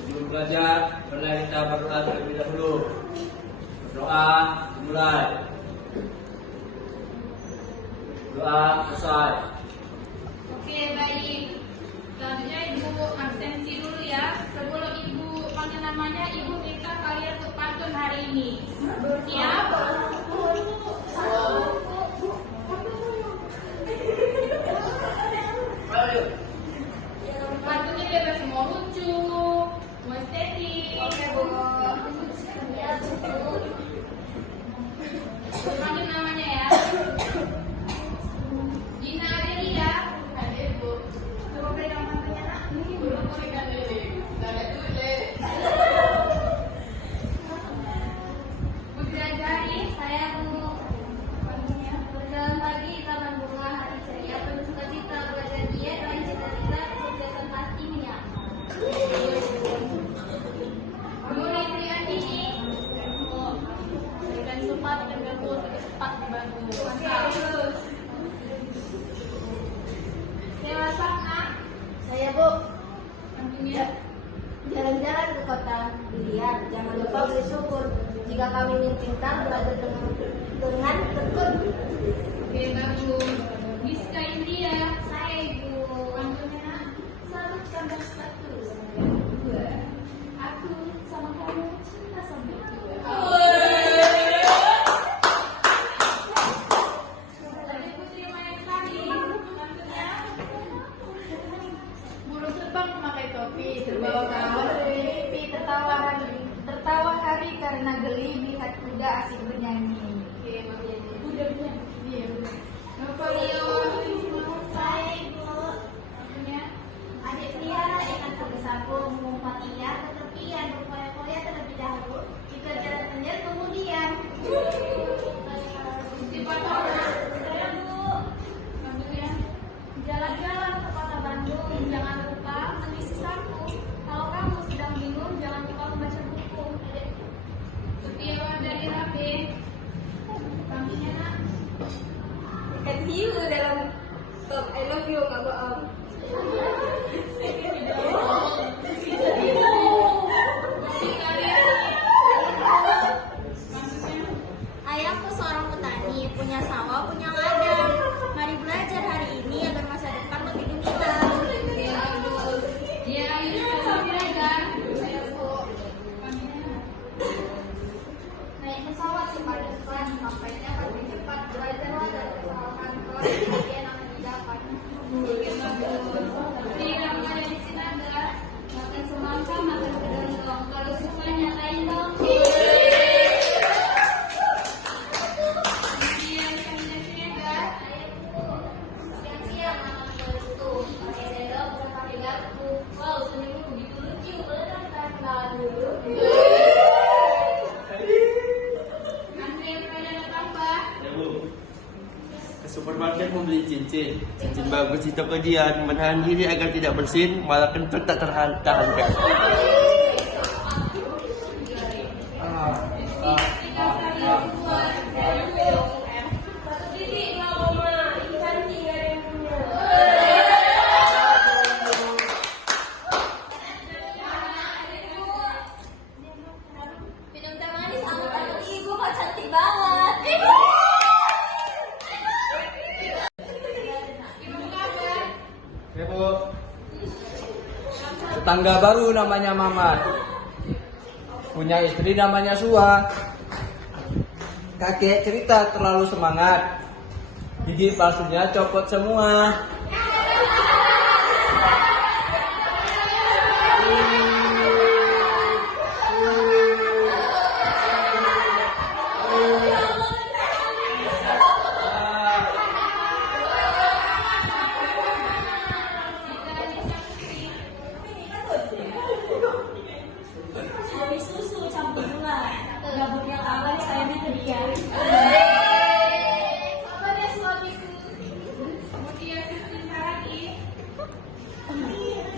Sebelum belajar, mari kita berdoa terlebih dahulu. Doa dimulai. Doa selesai. Oke, baik. Selanjutnya Ibu absensi dulu ya. Sebelum Ibu panggil namanya, Ibu minta kalian untuk pantun hari ini. Siap? Pantunnya bebas mau lucu, mau estetik. Oke, Bu. Panggil namanya ya. Gina Adelia. Ada, Bu. Coba pegang pantunnya, Nak. Belum pegang dulu. Enggak ada dulu deh. Bu Jajari, saya mau pantunnya. Berjalan pagi taman bunga hari ceria, penuh sukacita belajar giat, raih cita-cita, kesuksesan pastinya. Bu Negeri Andini. Berikan sempat dan gabung cepat dibantu. Mantap. Dewa Sapna. Saya, Bu. Pantunnya. Jalan-jalan ke kota dilihat, jangan lupa bersyukur. Jika kami ingin pintar, belajar dengan tekun. Oke, bagus. Giska India. Saya, Ibu. Pantunnya, Nak. Salut kabar satu. Dua. Aku sama kamu cinta sama dua. Dari Putri Mayasari. Pantunnya. Burung terbang memakai topi, terbawa kaos, mimpi, tertawa hari karena geli melihat kuda asik bernyanyi. Oke, kuda bernyanyi. Iya, kuda. Napoleon. Saya, Ibu. Pantunnya. Adik pelihara ikan sapu-sapu, mengumpat ia ke tepian, berfoya-foya terlebih dahulu, jika jalan menjal kemudian. Istipatora. Saya, Bu. Pantunnya. Jalan-jalan ke kota Bandung, jangan lupa mengisi saku. Kalau kamu sedang bingung, jangan lupa membaca buku. Setiawan dari HP. Pantunnya, Nak. Ikan hiu dalam top I love you, nggak bohong. Ayahku seorang petani, punya sawah, punya ladang. Mari belajar hari ini agar masa depan lebih gemilang. Dia Ayu belajar. Naik pesawat cepat depan, sampainya pasti cepat. Belajarlah dari kesalahan, kalau tidak akan didapat. Tidak ada di Sinaga. Makan semangka, makan kedondong. Kalau suka nyatain dong. Kemudian kami Sinaga. Siang-siang makan begitu, pakai sendok dan pakai garpu. Wow, senyummu begitu lucu. Boleh kan kita kenalan dulu? Andre Pradana Tambah. Ya, Bu. Ke supermarket membeli cincin. Cincin bagus di toko Dian, menahan diri agar tidak bersin, malah kentut tak tertahankan. Minum teh manis sama takut ibu, kok cantik banget. Ya, Bu. Tetangga baru namanya Mamat. Punya istri namanya Suha. Kakek cerita terlalu semangat. Gigi palsunya copot semua. beli susu campur gula. Gabung yang awal sayangnya ke dia. Apa dia suamiku? Kemudian kita lagi.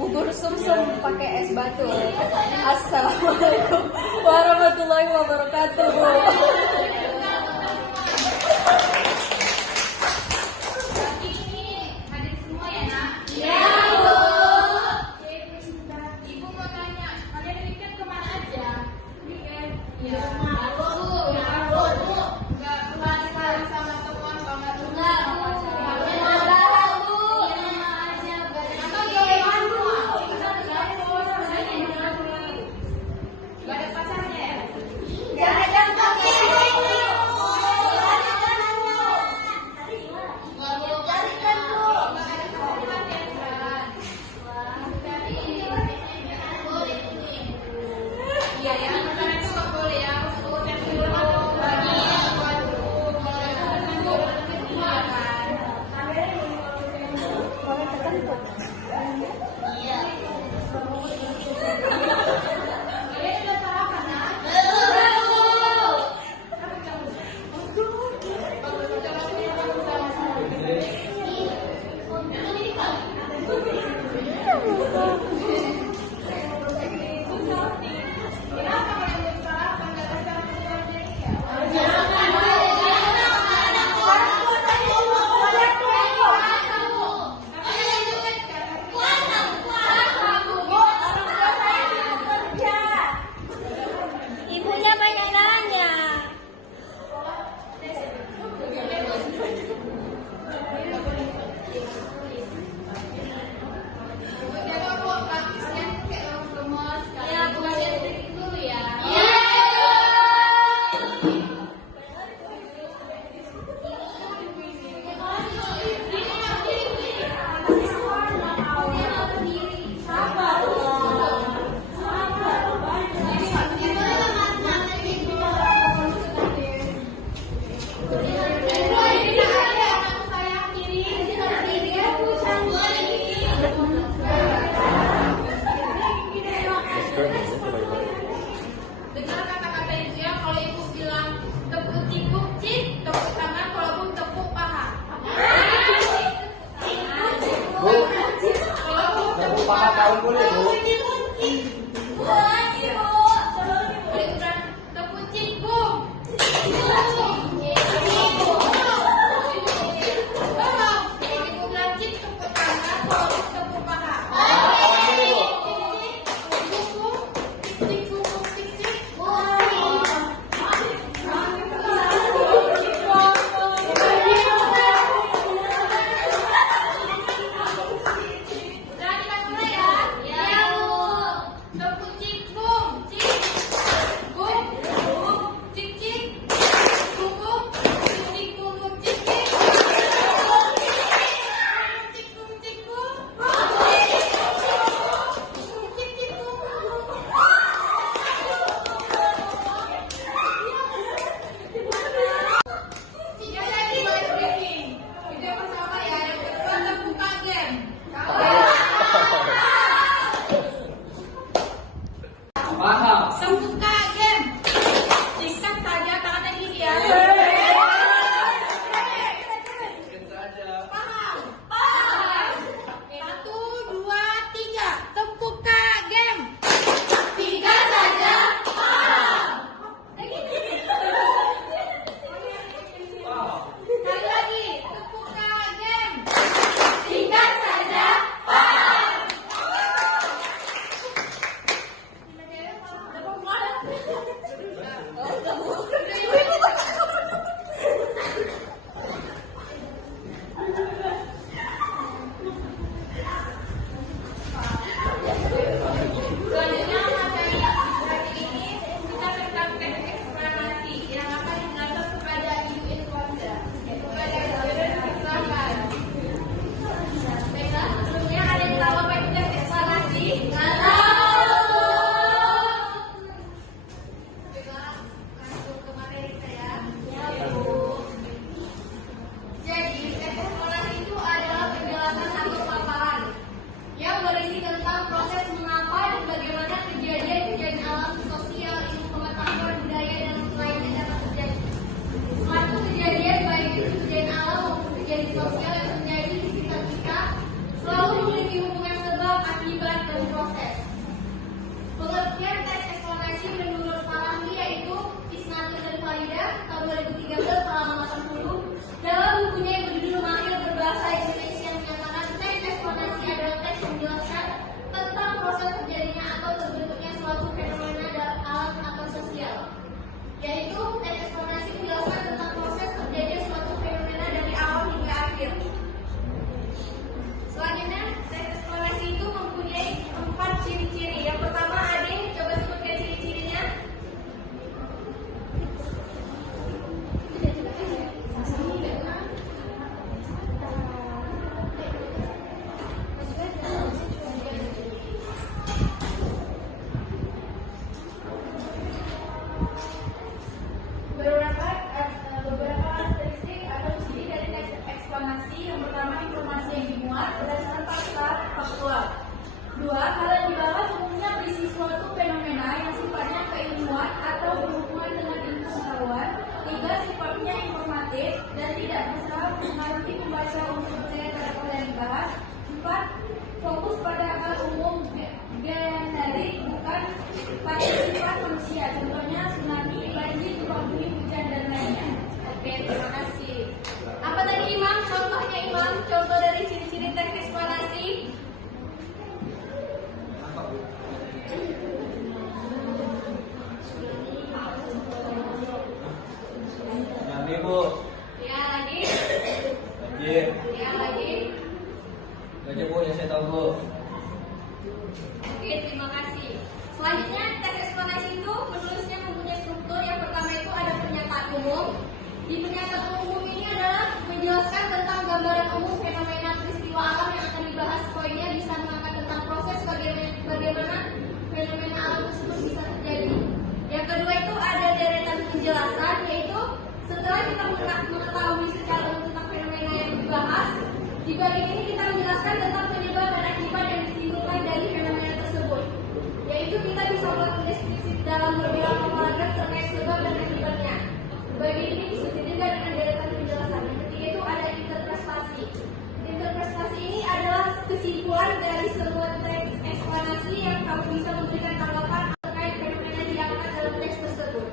Bubur sumsum pakai es batu. Assalamualaikum warahmatullahi wabarakatuh. Tapi ini hadir semua ya nak? Iya, Bu. Oke, sebentar. Ibu mau tanya, kalian weekend kemana aja? Weekend? Iya. Bu, Bu. Enggak keluar sekali sama teman sama Enggak, Bu. Lebaran, Bu. Sama aja. Atau jalan semua? Gak ada pacarnya ya? Jangan pakai Iya ya, makanan itu nggak boleh ya. membaca untuk materi yang dibahas. 4. Fokus pada hal umum generik, bukan pada sifat manusia. Contohnya tsunami, banjir, gempa bumi, hujan, dan lainnya. Oke, terima kasih. Apa tadi Imam? Contohnya Imam, contoh dari ciri-ciri teks eksplorasi. Tsunami Bu. Ya, lagi. Banjir. Ya, lagi. Banjir Bu, yang saya tahu Bu. Oke, terima kasih. Selanjutnya, teks eksplorasi itu menulisnya mempunyai struktur. Yang pertama itu ada pernyataan umum. Di pernyataan umum ini adalah menjelaskan tentang gambaran umum fenomena peristiwa alam yang akan dibahas. Poinnya bisa mengangkat tentang proses bagaimana fenomena alam tersebut bisa terjadi. Yang kedua itu ada deretan penjelasan, yaitu setelah kita mengetahui secara umum tentang fenomena yang dibahas, di bagian ini kita menjelaskan tentang penyebab dan akibat yang ditimbulkan dari fenomena tersebut. Yaitu kita bisa melakukan deskripsi dalam beberapa paragraf terkait sebab dan akibatnya. Bagian ini disusun juga dengan deretan penjelasan. Yang ketiga itu ada interpretasi. Interpretasi ini adalah kesimpulan dari sebuah teks eksplanasi yang kamu bisa memberikan tanggapan terkait fenomena yang diangkat dalam teks tersebut.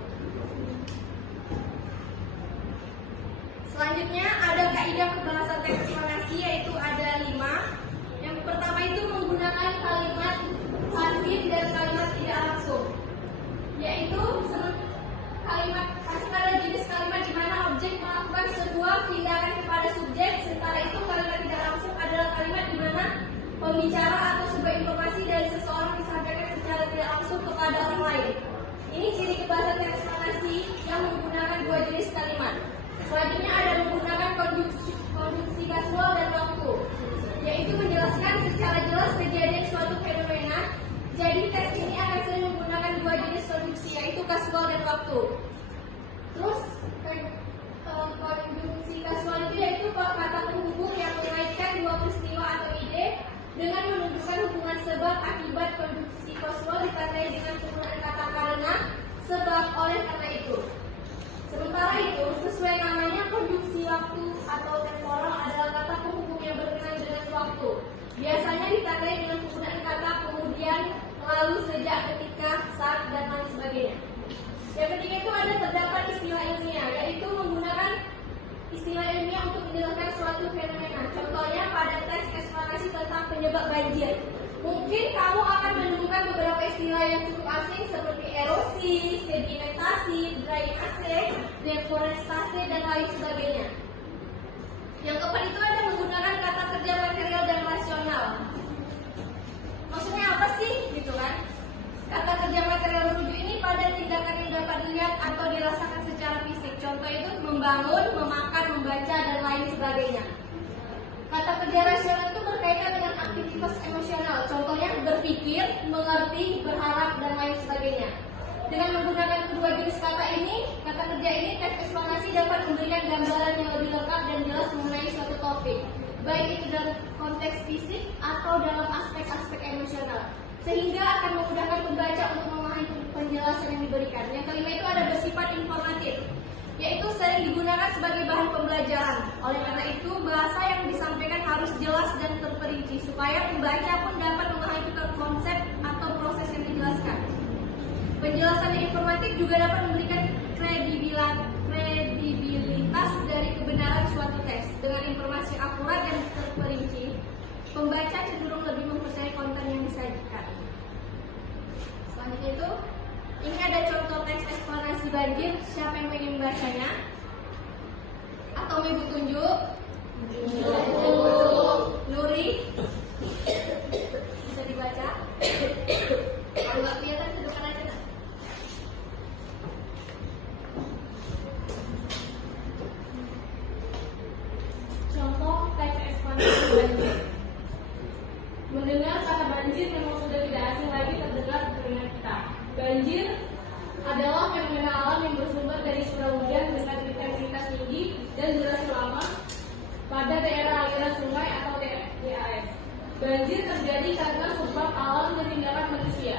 Selanjutnya ada kaidah kebahasan teks eksplanasi, yaitu ada 5. Yang pertama itu menggunakan kalimat pasif dan kalimat tidak langsung, yaitu kalimat pasif adalah jenis kalimat di mana objek melakukan sebuah tindakan kepada subjek, sementara itu kalimat tidak langsung adalah kalimat di mana pembicara atau sebuah informasi dari seseorang disampaikan secara tidak langsung kepada orang lain. Ini ciri kebahasan teks eksplanasi yang menggunakan 2 jenis kalimat. Selanjutnya ada menggunakan konjungsi kasual dan waktu, yaitu menjelaskan secara jelas kejadian suatu fenomena. Jadi teks ini akan sering menggunakan 2 jenis konjungsi, yaitu kasual dan waktu. Terus konjungsi kasual itu yaitu kata penghubung yang mengaitkan 2 peristiwa atau ide dengan menunjukkan hubungan sebab akibat. Konjungsi kasual ditandai dengan penggunaan kata karena, sebab, oleh karena itu. Sementara itu, sesuai namanya, konjungsi waktu atau temporal adalah kata penghubung yang berkenaan dengan waktu. Biasanya ditandai dengan penggunaan kata kemudian, lalu, sejak, ketika, saat, dan lain sebagainya. Yang ketiga itu ada terdapat istilah ilmiah, yaitu menggunakan istilah ilmiah untuk menjelaskan suatu fenomena. Contohnya pada teks eksplanasi tentang penyebab banjir. Mungkin kamu akan menemukan beberapa istilah yang cukup asing seperti erosi, sedimentasi, drainase, deforestasi, dan lain sebagainya. Yang keempat itu ada menggunakan kata kerja material dan rasional. Maksudnya apa sih? Gitu kan? Kata kerja material merujuk ini pada tindakan yang dapat dilihat atau dirasakan secara fisik. Contoh itu membangun, memakan, membaca, dan lain sebagainya. Kata kerja rasional itu berkaitan dengan aktivitas emosional. Contohnya berpikir, mengerti, berharap, dan lain sebagainya. Dengan menggunakan kedua jenis kata kerja ini, teks eksplanasi dapat memberikan gambaran yang lebih lengkap dan jelas mengenai suatu topik, baik itu dalam konteks fisik atau dalam aspek-aspek emosional, sehingga akan memudahkan pembaca untuk memahami penjelasan yang diberikan. Yang kelima itu ada bersifat informatif, yaitu sering digunakan sebagai bahan pembelajaran. Oleh karena itu, bahasa yang disampaikan harus jelas dan terperinci supaya pembaca pun dapat memahami konsep atau proses yang dijelaskan. Penjelasan yang informatif juga dapat memberikan kredibilitas dari kebenaran suatu teks. Dengan informasi akurat dan terperinci, pembaca cenderung lebih mempercayai konten yang disajikan. Selanjutnya itu, ini ada contoh teks eksplanasi banjir. Siapa yang ingin membacanya? Atau ibu tunjuk? Nuri? Bisa dibaca? Kalau nggak kelihatan ke depan aja. Contoh teks eksplanasi banjir. Mendengar kata banjir memang sudah tidak asing lagi terdengar di telinga kita. Banjir adalah fenomena alam yang bersumber dari curah hujan dengan intensitas tinggi dan durasi lama pada daerah aliran sungai atau DAS. Banjir terjadi karena sebab alam dan tindakan manusia.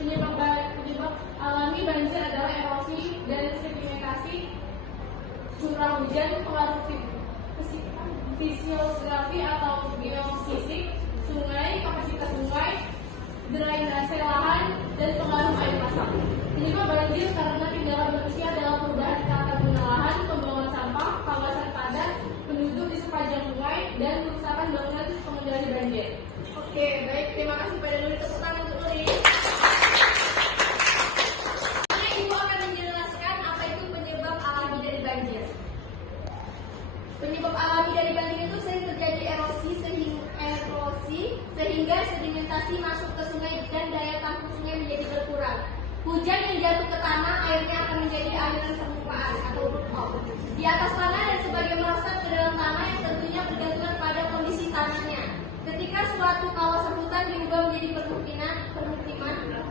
Penyebab alami banjir adalah erosi dan sedimentasi curah hujan, pengaruh fisiografi atau geofisik sungai, kapasitas sungai, drainase lahan, dan pengaruh air pasang. Penyebab banjir karena tindakan manusia dalam perubahan tata guna lahan, pembuangan sampah, kawasan padat, penduduk di sepanjang sungai, dan kerusakan bangunan pengendali banjir. Oke, baik. Terima kasih pada Nuri. Tepuk tangan untuk Nuri. Sekarang Ibu akan menjelaskan apa itu penyebab alami dari banjir. Penyebab alami dari banjir itu sering terjadi erosi sehingga sedimentasi masuk ke sungai dan daya tampung sungai menjadi berkurang. Hujan yang jatuh ke tanah, airnya akan menjadi aliran permukaan atau runoff di atas tanah dan sebagai meresap ke dalam tanah yang tentunya bergantungan pada kondisi tanahnya. Ketika suatu kawasan hutan diubah menjadi permukiman,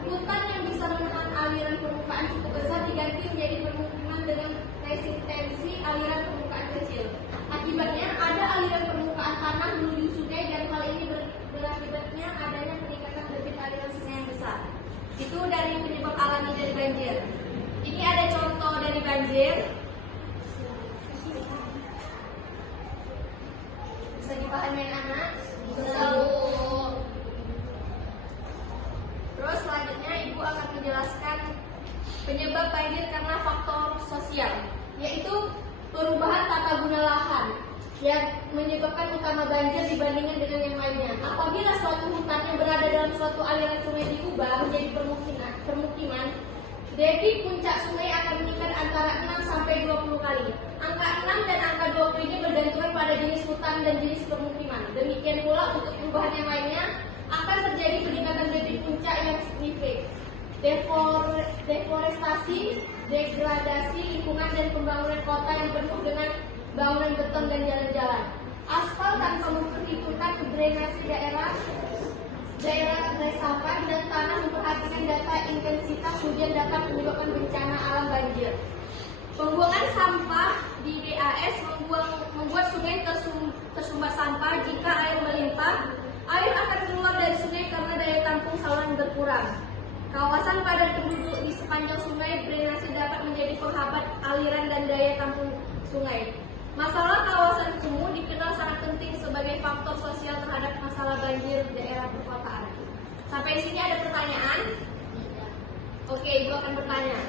hutan yang bisa menahan aliran permukaan cukup besar diganti menjadi permukiman dengan resistensi aliran permukaan kecil. Akibatnya ada aliran permukaan tanah menuju sungai dan hal ini berakibatnya adanya peningkatan debit aliran sungai yang besar. Itu dari penyebab alami dari banjir. Ini ada contoh dari banjir. Bisa dipahami anak? Terus selanjutnya Ibu akan menjelaskan penyebab banjir karena faktor sosial, yaitu perubahan tata guna lahan yang menyebabkan utama banjir dibandingkan dengan yang lainnya. Apabila suatu hutan yang berada dalam suatu aliran sungai diubah menjadi permukiman, debit puncak sungai akan meningkat antara 6 sampai 20 kali. Angka 6 dan angka 20 ini bergantungan pada jenis hutan dan jenis permukiman. Demikian pula untuk perubahan yang lainnya akan terjadi peningkatan debit puncak yang signifikan. Deforestasi, degradasi lingkungan dan pembangunan kota yang penuh dengan bangunan beton dan jalan-jalan. Aspal tanpa memperhitungkan drainase daerah resapan dan tanah memperhatikan data intensitas hujan dapat menyebabkan bencana alam banjir. Pembuangan sampah di DAS membuat sungai tersumbat sampah. Jika air melimpah, air akan keluar dari sungai karena daya tampung saluran berkurang. Kawasan padat penduduk di sepanjang sungai, drainase dapat menjadi penghambat aliran dan daya tampung sungai. Masalah kawasan kumuh dikenal sangat penting sebagai faktor sosial terhadap masalah banjir daerah perkotaan. Sampai sini ada pertanyaan? Oke, Ibu akan bertanya.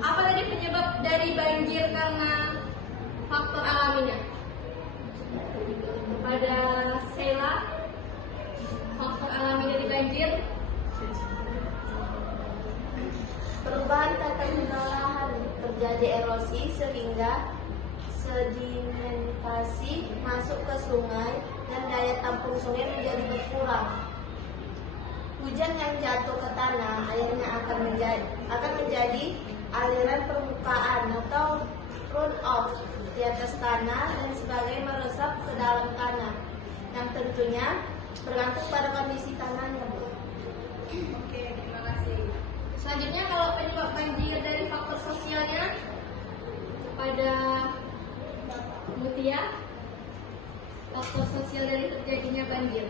Apa tadi penyebab dari banjir karena faktor alaminya? Pada Sheila, faktor alami dari banjir. Perubahan tata guna lahan, terjadi erosi sehingga sedimentasi masuk ke sungai dan daya tampung sungai menjadi berkurang. Hujan yang jatuh ke tanah, airnya akan menjadi aliran permukaan atau runoff di atas tanah dan sebagai meresap ke dalam tanah, yang tentunya bergantung pada kondisi tanahnya. Oke, terima kasih. Selanjutnya kalau penyebab banjir dari faktor sosialnya pada Mutia, faktor sosial dari terjadinya banjir.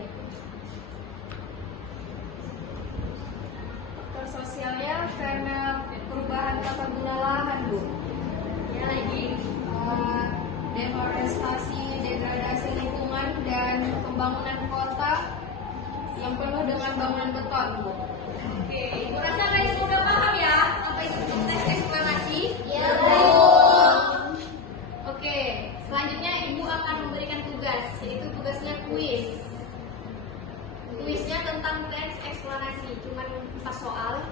Faktor sosialnya karena perubahan tata guna lahan, Bu. Ya, lagi Deforestasi, degradasi lingkungan, dan pembangunan kota yang penuh dengan bangunan beton, Bu. Oke, Ibu rasa kalian sudah paham ya apa itu tes eksplanasi? Ya, Oke, selanjutnya Ibu akan memberikan tugas, yaitu tugasnya kuis. Kuisnya tentang teks eksplanasi, cuma 4 soal.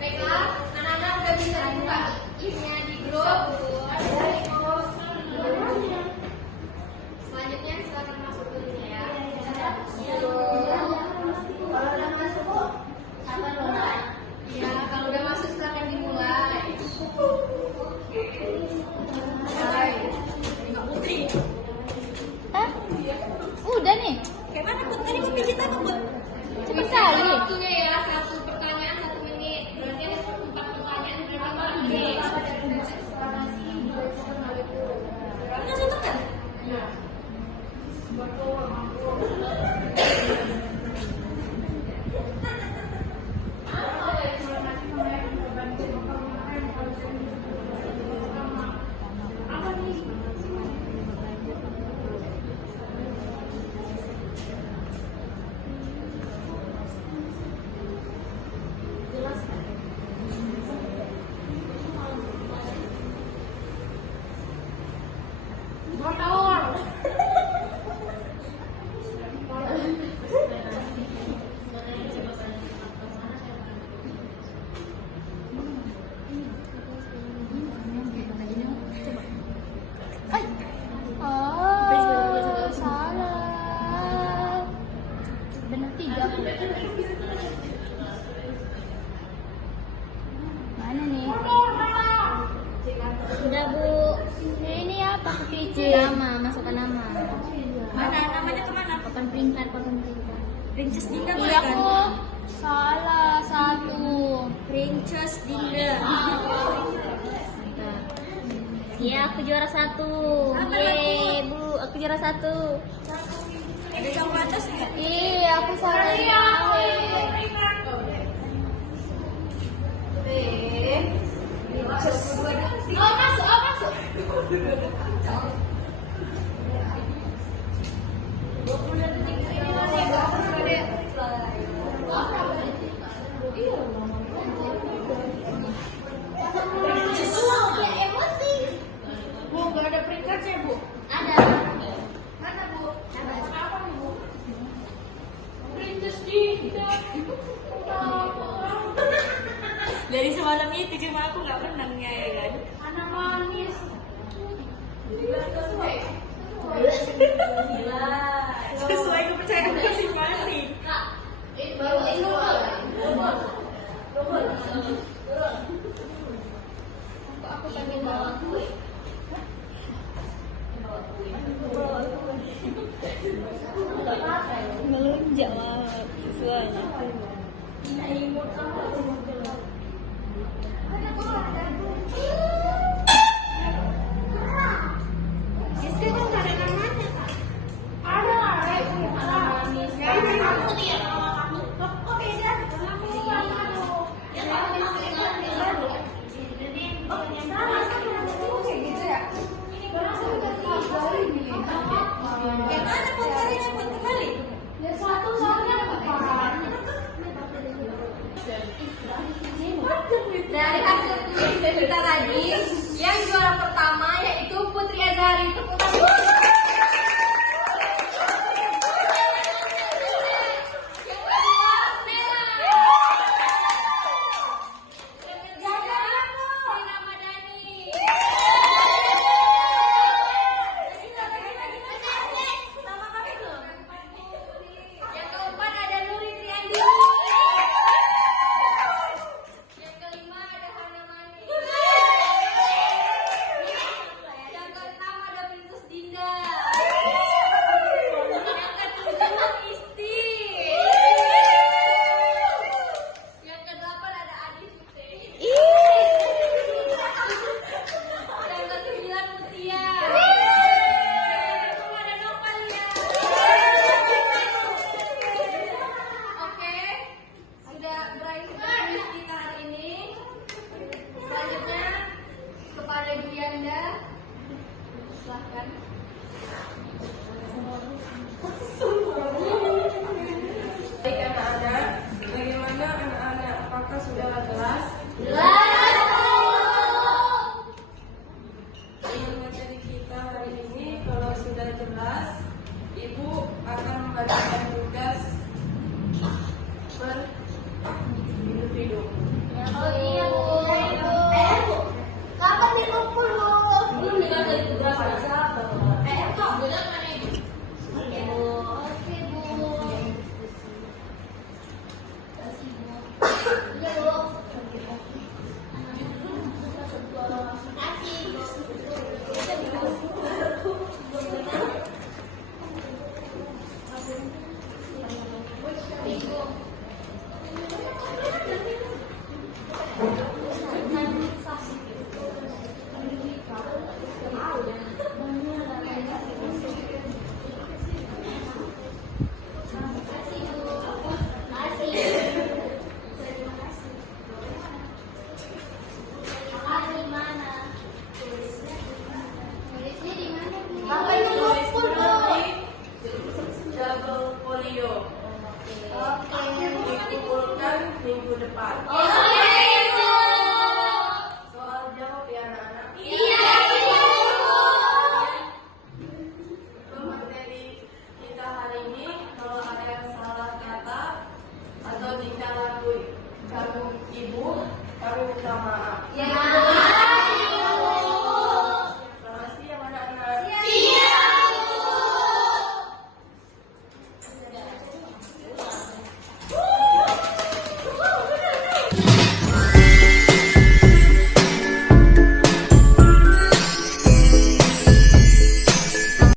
Baiklah, anak-anak udah bisa buka listnya di grup. Selanjutnya silakan masuk ke listnya ya. kalau udah masuk, Bu, apa mulai? Ya, kalau udah masuk silakan dimulai. Mulai. Hah? Udah nih? Kayak mana Put? Tadi Put pijit apa Put? Cepet kali. Waktunya ya, 1 pertanyaan 1 menit. Berarti ada 4 pertanyaan berapa menit? Enggak satu kan? Nama, masukkan nama. Mana namanya kemana? Papan peringkat. Princess Dinda boleh Iya kan? aku salah satu. Princess Dinda. Iya aku juara 1. Yeay Bu, aku juara 1. Ada yang atas nggak? Iya aku salah. Masuk. Bu, nggak ada peringkatnya, Bu. Ada. Mana, Bu? Apa, Bu? Princess Dinda. Dari semalam itu cuma aku nggak menangnya ya kan? Anak manis. Gila. Sesuai kepercayaan masing-masing. Aku pengen bawa kue. Belum jawab sesuanya. Dari hasil kuis kita tadi, yang juara pertama yaitu Putri Azhari. Tepuk tangan. Yang kedua, Mela. Yang ketiga, Rina Madani. Yang keempat ada Nuri Triandi. Yang kelima ada Hana Mani. Yang keenam ada Princess Dinda. Yang ketujuh Isti. Yang kedelapan ada Adi Putri. Yang kesembilan Mutia. Yang ke-10 ada Novalia. Oke, sudah berakhir kuis kita hari ini. Selanjutnya kepada Ibu Yanda, silahkan. Baik anak-anak, bagaimana anak-anak? Apakah sudah jelas? Dengan materi kita hari ini, kalau sudah jelas, Ibu akan membagikan tugas per individu. Oh iya Bu. Kapan dikumpul, Bu? Belum dengar dari tugas siapa? Kok? Oke Bu. Iya Bu. Kapan dikumpul, Bu? Double polio. Dikumpulkan minggu depan. Soal jawab ya anak-anak. Untuk materi kita hari ini, kalau ada yang salah kata atau tingkah laku kamu ibu, kami minta maaf.